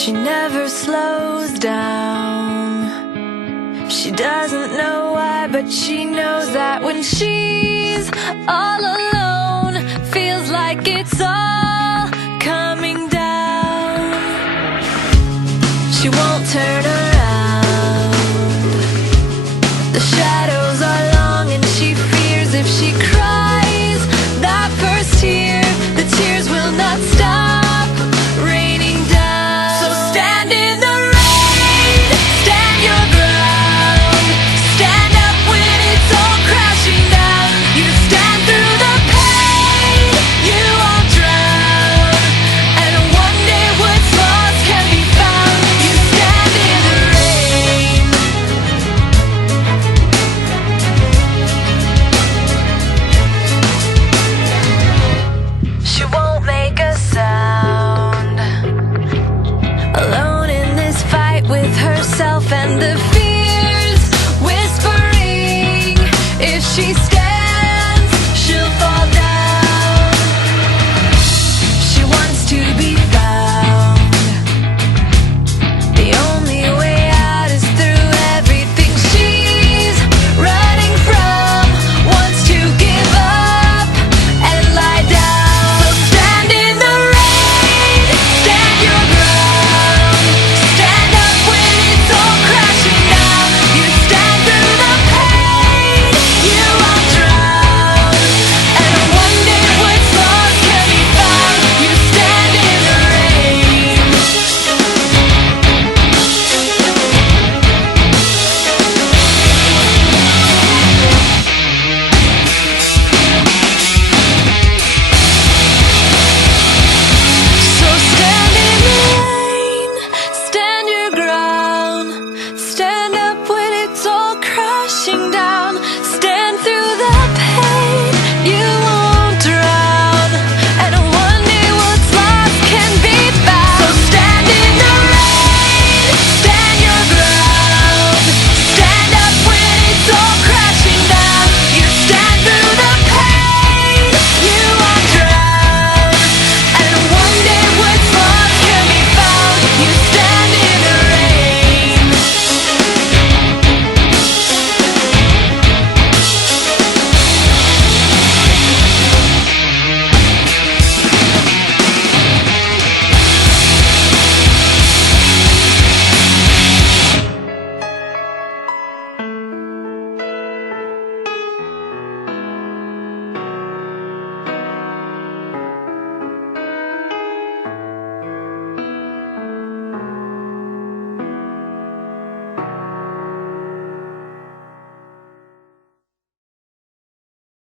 She never slows down. She doesn't know why, but she knows that when she's all alone, feels like it's all coming down. She won't turn around. The shadows are long and she fears if she cries